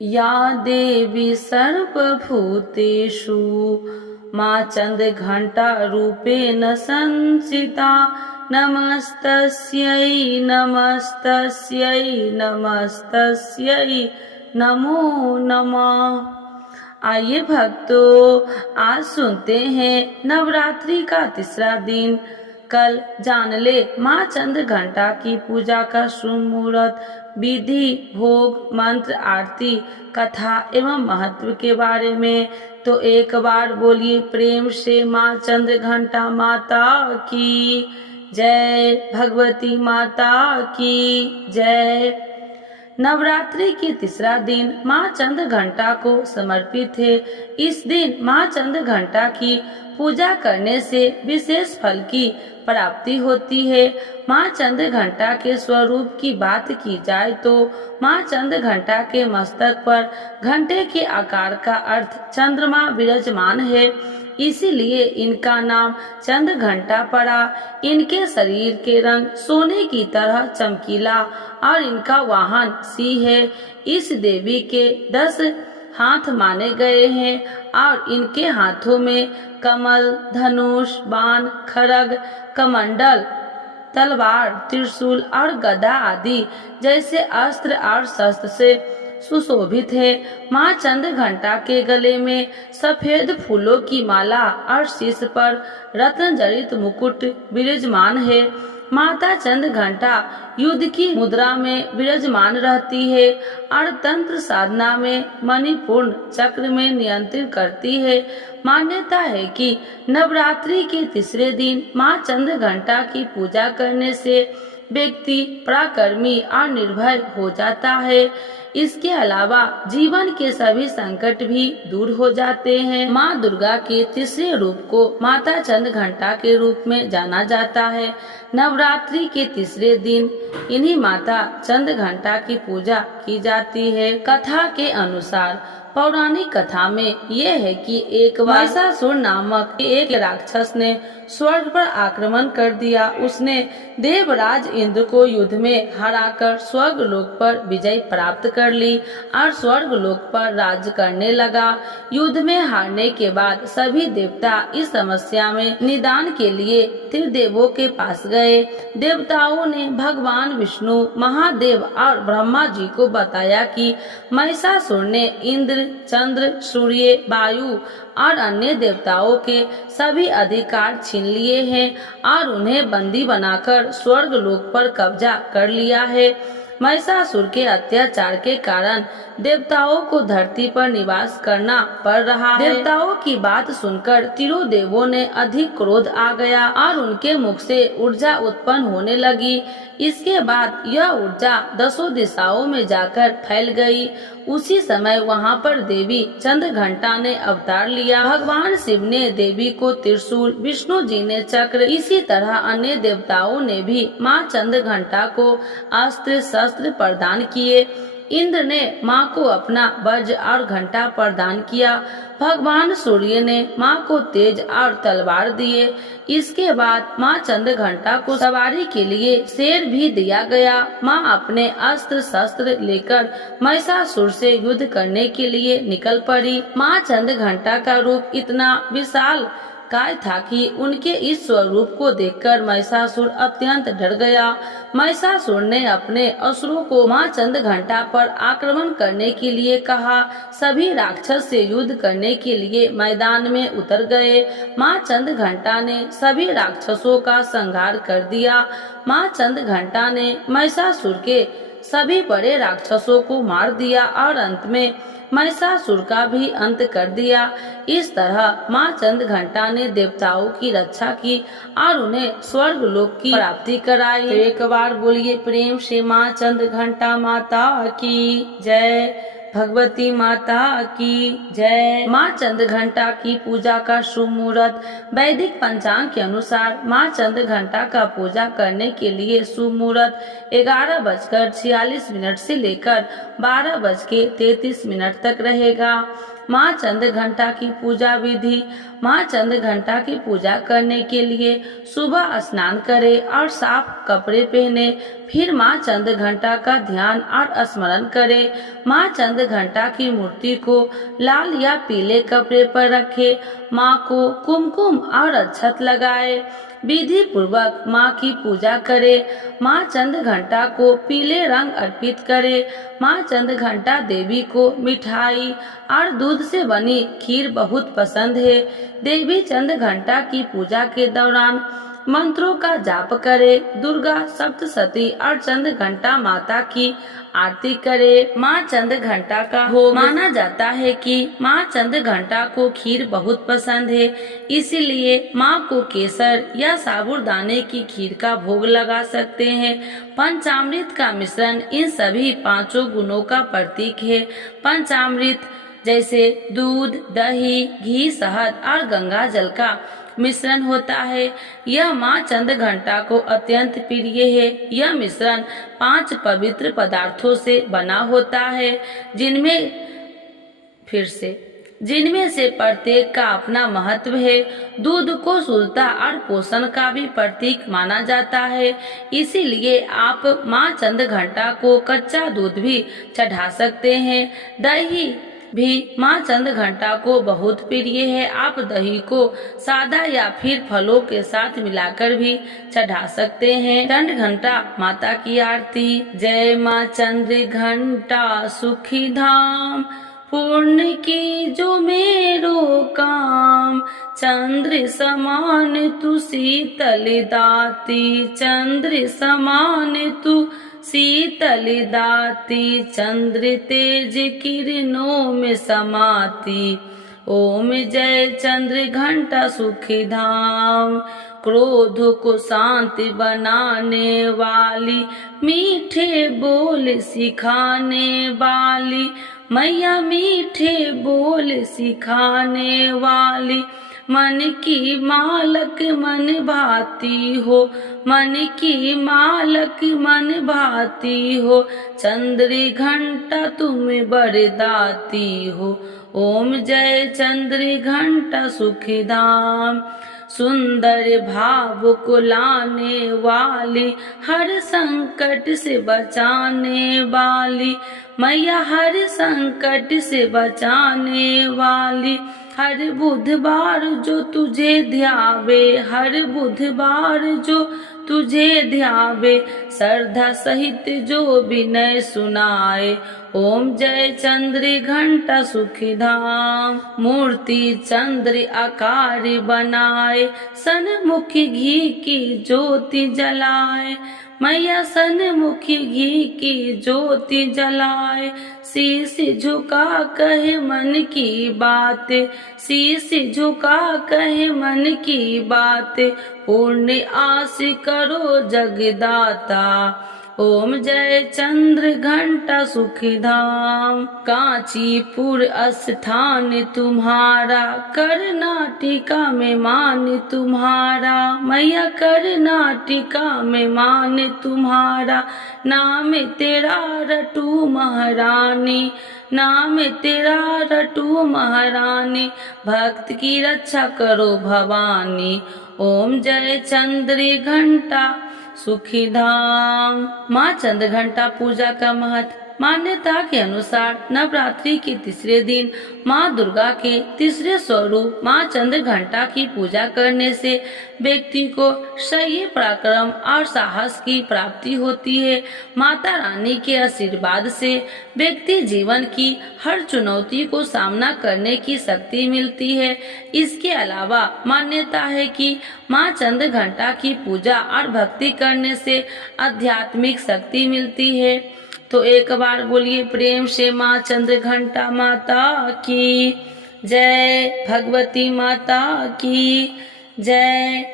या देवी सर्वभूतेषु माँ चन्द्रघण्टा रूपेण संस्थिता नमस्तस्यै नमस्तस्यै नमस्तस्यै नमो नमः। आइए भक्तों, आज सुनते हैं नवरात्रि का तीसरा दिन। कल जान ले माँ चन्द्रघण्टा की पूजा का शुभ मुहूर्त, विधि, भोग, मंत्र, आरती, कथा एवं महत्व के बारे में। तो एक बार बोलिए प्रेम से माँ चन्द्रघण्टा माता की जय, भगवती माता की जय। नवरात्रि के तीसरा दिन माँ चन्द्रघण्टा को समर्पित है। इस दिन माँ चन्द्रघण्टा की पूजा करने से विशेष फल की प्राप्ति होती है। माँ चन्द्रघण्टा के स्वरूप की बात की जाए तो माँ चन्द्रघण्टा के मस्तक पर घंटे के आकार का अर्थ चंद्रमा विराजमान है, इसीलिए इनका नाम चन्द्रघण्टा पड़ा। इनके शरीर के रंग सोने की तरह चमकीला और इनका वाहन सिंह है। इस देवी के 10 हाथ माने गए हैं और इनके हाथों में कमल, धनुष, बाण, खड्ग, कमंडल, तलवार, त्रिशूल और गदा आदि जैसे अस्त्र और शस्त्र से सुशोभित है। माँ चन्द्रघण्टा के गले में सफेद फूलों की माला और शीश पर रत्न जड़ित मुकुट विराजमान है। माता चन्द्रघण्टा युद्ध की मुद्रा में विराजमान रहती है और तंत्र साधना में मणिपूर्ण चक्र में नियंत्रित करती है। मान्यता है कि नवरात्रि के तीसरे दिन माँ चन्द्रघण्टा की पूजा करने से व्यक्ति पराक्रमी और निर्भय हो जाता है। इसके अलावा जीवन के सभी संकट भी दूर हो जाते हैं। माँ दुर्गा के तीसरे रूप को माता चन्द्रघण्टा के रूप में जाना जाता है। नवरात्रि के तीसरे दिन इन्हीं माता चन्द्रघण्टा की पूजा की जाती है। कथा के अनुसार पौराणिक कथा में यह है कि एक महिषासुर नामक एक राक्षस ने स्वर्ग पर आक्रमण कर दिया। उसने देवराज इंद्र को युद्ध में हराकर स्वर्ग लोक पर विजय प्राप्त कर ली और स्वर्ग लोक पर राज्य करने लगा। युद्ध में हारने के बाद सभी देवता इस समस्या में निदान के लिए त्रिदेवों के पास गए। देवताओं ने भगवान विष्णु, महादेव और ब्रह्मा जी को बताया कि महिषासुर ने इंद्र, चंद्र, सूर्य, वायु और अन्य देवताओं के सभी अधिकार छीन लिए हैं और उन्हें बंदी बनाकर स्वर्ग लोक पर कब्जा कर लिया है। महिषासुर के अत्याचार के कारण देवताओं को धरती पर निवास करना पड़ रहा है। देवताओं की बात सुनकर तीनों देवों ने अधिक क्रोध आ गया और उनके मुख से ऊर्जा उत्पन्न होने लगी। इसके बाद यह ऊर्जा 10 दिशाओं में जाकर फैल गई। उसी समय वहां पर देवी चन्द्रघण्टा ने अवतार लिया। भगवान शिव ने देवी को त्रिशूल, विष्णु जी ने चक्र, इसी तरह अन्य देवताओं ने भी माँ चन्द्रघण्टा को अस्त्र शस्त्र प्रदान किए। इंद्र ने माँ को अपना वज्र और घंटा प्रदान किया। भगवान सूर्य ने माँ को तेज और तलवार दिए। इसके बाद माँ चन्द्रघण्टा को सवारी के लिए शेर भी दिया गया। माँ अपने अस्त्र शस्त्र लेकर महिषासुर से युद्ध करने के लिए निकल पड़ी। माँ चन्द्रघण्टा का रूप इतना विशाल काय था कि उनके इस स्वरूप को देखकर महिषासुर अत्यंत डर गया। महिषासुर ने अपने असुरों को माँ चन्द्रघण्टा पर आक्रमण करने के लिए कहा। सभी राक्षस से युद्ध करने के लिए मैदान में उतर गए। माँ चन्द्रघण्टा ने सभी राक्षसों का संहार कर दिया। माँ चन्द्रघण्टा ने महिषासुर के सभी बड़े राक्षसों को मार दिया और अंत में महिषासुर का भी अंत कर दिया। इस तरह माँ चन्द्रघण्टा ने देवताओं की रक्षा की और उन्हें स्वर्ग लोक की प्राप्ति कराई। तो एक बार बोलिए प्रेम से माँ चन्द्रघण्टा माता की जय, भगवती माता की जय। माँ चन्द्रघण्टा की पूजा का शुभ मुहूर्त। वैदिक पंचांग के अनुसार माँ चन्द्रघण्टा का पूजा करने के लिए शुभ मुहूर्त 11:46 से लेकर 12:33 तक रहेगा। माँ चन्द्रघण्टा की पूजा विधि। माँ चन्द्रघण्टा की पूजा करने के लिए सुबह स्नान करें और साफ कपड़े पहने, फिर माँ चन्द्रघण्टा का ध्यान और स्मरण करें। माँ चन्द्र चंद्र घंटा की मूर्ति को लाल या पीले कपड़े पर रखे, माँ को कुमकुम और अक्षत लगाए, विधि पूर्वक माँ की पूजा करे। माँ चंद्र घंटा को पीले रंग अर्पित करे। माँ चंद्र घंटा देवी को मिठाई और दूध से बनी खीर बहुत पसंद है। देवी चंद्र घंटा की पूजा के दौरान मंत्रों का जाप करे, दुर्गा सप्तशती और चंद्र घंटा माता की आरती करे। माँ चंद्र घंटा का भोग माना जाता है कि माँ चंद्र घंटा को खीर बहुत पसंद है, इसीलिए माँ को केसर या साबूदाने की खीर का भोग लगा सकते हैं। पंचामृत का मिश्रण इन सभी पांचों गुणों का प्रतीक है। पंचामृत जैसे दूध, दही, घी, शहद और गंगा जल का मिश्रण होता है। यह माँ चंद्र घंटा को अत्यंत प्रिय है। यह मिश्रण 5 पवित्र पदार्थों से बना होता है, जिनमें से प्रत्येक का अपना महत्व है। दूध को शुद्धता और पोषण का भी प्रतीक माना जाता है, इसीलिए आप माँ चंद्र घंटा को कच्चा दूध भी चढ़ा सकते हैं। दही भी माँ चंद्र घंटा को बहुत प्रिय है। आप दही को सादा या फिर फलों के साथ मिलाकर भी चढ़ा सकते हैं। चंद्र घंटा माता की आरती। जय माँ चंद्र घंटा सुखी धाम, पूर्ण की जो मेरो काम। चंद्र समान तू शीतल दाती, चंद्र समान तू शीतल दाती। चंद्र तेज किरणों में समाती, ओम जय चंद्र घंटा सुखी धाम। क्रोध को शांति बनाने वाली, मीठे बोल सिखाने वाली मैया, मीठे बोल सिखाने वाली। मन की मालक मन भाती हो, मन की मालक मन भाती हो। चंद्र घंटा तुम बरदाती हो, ओम जय चंद्र घंटा सुखी धाम। सुंदर भाव को लाने वाली, हर संकट से बचाने वाली मैया, हर संकट से बचाने वाली। हर बुधवार जो तुझे ध्यावे, हर बुधवार जो तुझे ध्यावे, श्रद्धा सहित जो विनय सुनाए। ओम जय चंद्र घंटा सुखी धाम। मूर्ति चंद्र आकार बनाए, सनमुखी घी की ज्योति जलाए मैया, सनमुखी घी की ज्योति जलाए। शीश झुका कहे मन की बात, शीश झुका कहे मन की बात। पूर्ण आस करो जगदाता, ओम जय चंद्र घंटा सुखी धाम। कांचीपुर स्थान तुम्हारा, कर्नाटका में मान तुम्हारा मैया, कर्नाटका में मान तुम्हारा। नाम तेरा रटू महारानी, नाम तेरा रटू महारानी। भक्त की रक्षा करो भवानी, ओम जय चंद्र घंटा सुखी धाम। माँ चंद्र घंटा पूजा का महत्व। मान्यता के अनुसार नवरात्रि के तीसरे दिन माँ दुर्गा के तीसरे स्वरूप माँ चंद्र घंटा की पूजा करने से व्यक्ति को शौर्य, पराक्रम और साहस की प्राप्ति होती है। माता रानी के आशीर्वाद से व्यक्ति जीवन की हर चुनौती को सामना करने की शक्ति मिलती है। इसके अलावा मान्यता है कि माँ चंद्र घंटा की पूजा और भक्ति करने से आध्यात्मिक शक्ति मिलती है। तो एक बार बोलिए प्रेम से माँ चंद्र घंटा माता की जय, भगवती माता की जय।